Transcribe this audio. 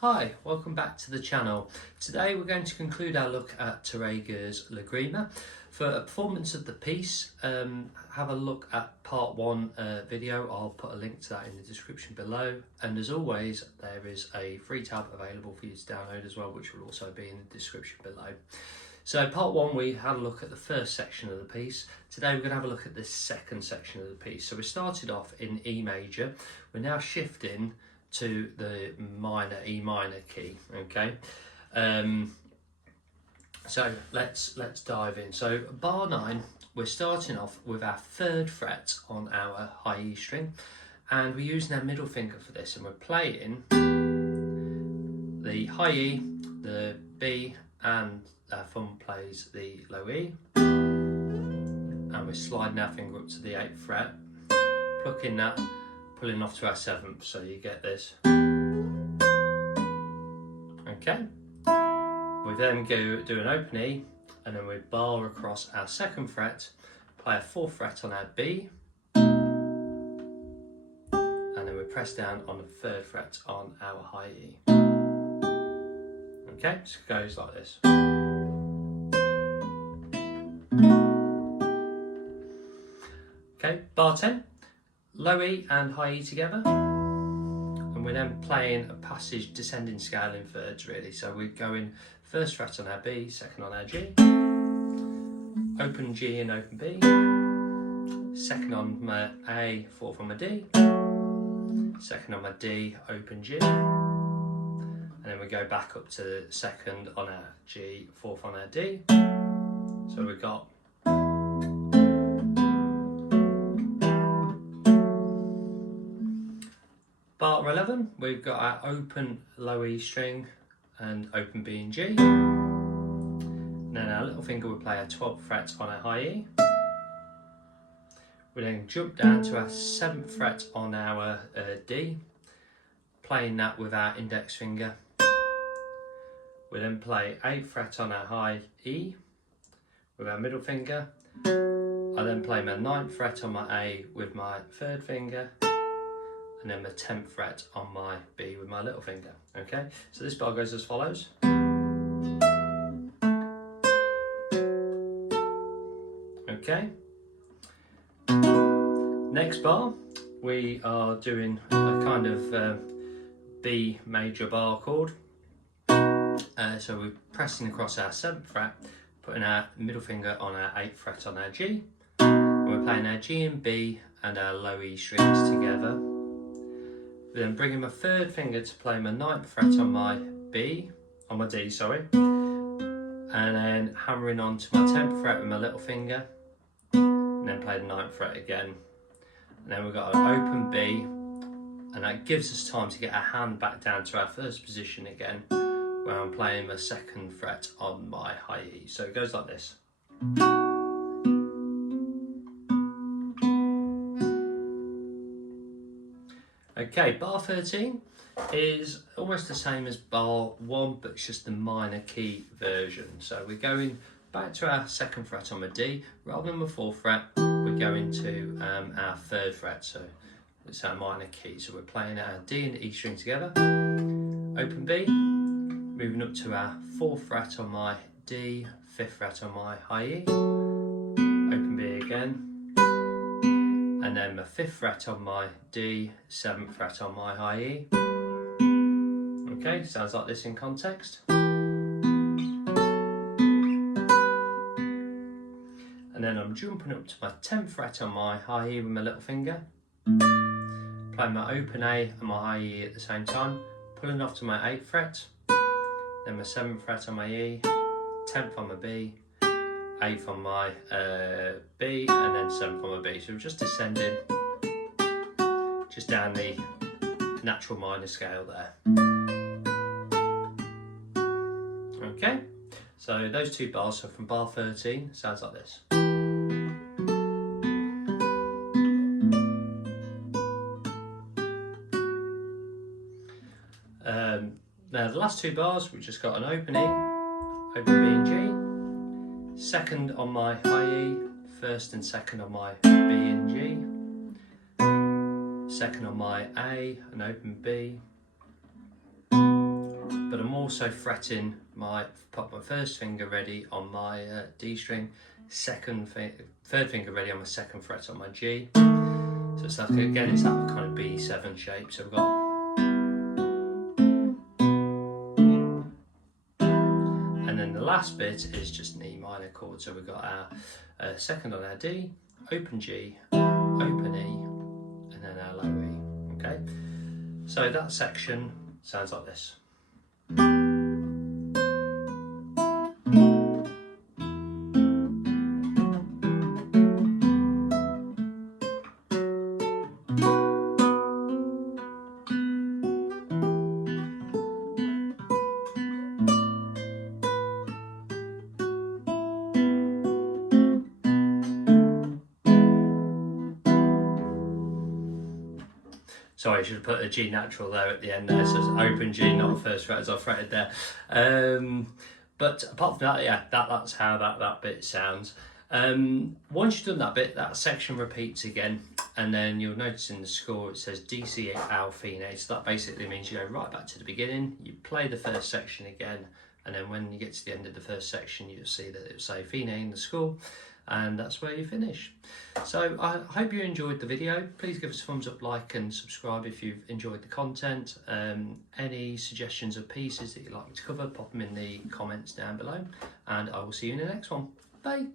Hi, welcome back to the channel. Today we're going to conclude our look at Tarrega's Lagrima. For a performance of the piece, have a look at part 1 video. I'll put a link to that in the description below, and as always there is a free tab available for you to download as well, which will also be in the description below. So part 1 we had a look at the first section of the piece. Today we're going to have a look at the second section of the piece. So we started off in E major, we're now shifting to the minor E minor key. Okay, so let's dive in. So bar 9, we're starting off with our 3rd fret on our high E string, and we're using our middle finger for this, and we're playing the high E, the B, and our thumb plays the low E, and we're sliding our finger up to the 8th fret, plucking that, pulling off to our 7th, so you get this. Okay, we then go do an open E, and then we bar across our 2nd fret, play a 4th fret on our B, and then we press down on the 3rd fret on our high E. Okay, so it goes like this. Okay, bar 10. Low E and high E together, and we're then playing a passage descending scale in thirds really. So we're going 1st fret on our B, 2nd on our G, open G and open B, 2nd on my A, 4th on my D, 2nd on my D, open G, and then we go back up to 2nd on our G, 4th on our D. So we've got bar 11, we've got our open low E string and open B and G. And then our little finger will play our 12th fret on our high E. We then jump down to our 7th fret on our D, playing that with our index finger. We then play 8th fret on our high E with our middle finger. I then play my 9th fret on my A with my 3rd finger, and then the 10th fret on my B with my little finger. Okay, so this bar goes as follows. Okay, next bar we are doing a kind of B major bar chord. So we're pressing across our 7th fret, putting our middle finger on our 8th fret on our G, and we're playing our G and B and our low E strings together. Then bringing my 3rd finger to play my 9th fret on my D, and then hammering onto my 10th fret with my little finger, and then play the 9th fret again. And then we've got an open B, and that gives us time to get our hand back down to our 1st position again, where I'm playing my 2nd fret on my high E. So it goes like this. Okay, bar 13 is almost the same as bar 1, but it's just the minor key version. So we're going back to our 2nd fret on my D. Rather than the 4th fret, we're going to our 3rd fret, so it's our minor key. So we're playing our D and E string together, open B, moving up to our 4th fret on my D, 5th fret on my high E, open B again, and then my 5th fret on my D, 7th fret on my high E. Okay, sounds like this in context. And then I'm jumping up to my 10th fret on my high E with my little finger, playing my open A and my high E at the same time, pulling off to my 8th fret, then my 7th fret on my E, 10th on my B, 8th on my B, and then 7th on my B. So we're just descending just down the natural minor scale there. Okay, so those 2 bars, so from bar 13, sounds like this. Now the last 2 bars, we've just got an open E, open B and G, 2nd on my high E, 1st and 2nd on my B and G, 2nd on my A, an open B, also fretting put my first finger ready on my D string, third finger ready on my second fret on my G. So it's like, again, it's that kind of B7 shape. So we've got, and then the last bit is just an E minor chord. So we've got our second on our D, open G, open E, and then our low E. Okay, so that section sounds like this. Sorry, I should have put a G natural there at the end there, so it's open G, not a first fret as I fretted there. But apart from that, yeah, that's how that bit sounds. Once you've done that bit, that section repeats again, and then you'll notice in the score it says DC Al Fine. So that basically means you go right back to the beginning, you play the first section again, and then when you get to the end of the first section, you'll see that it'll say Fine in the score, and that's where you finish. So I hope you enjoyed the video. Please give us a thumbs up, like and subscribe if you've enjoyed the content. Any suggestions of pieces that you'd like me to cover, pop them in the comments down below, and I will see you in the next one. Bye.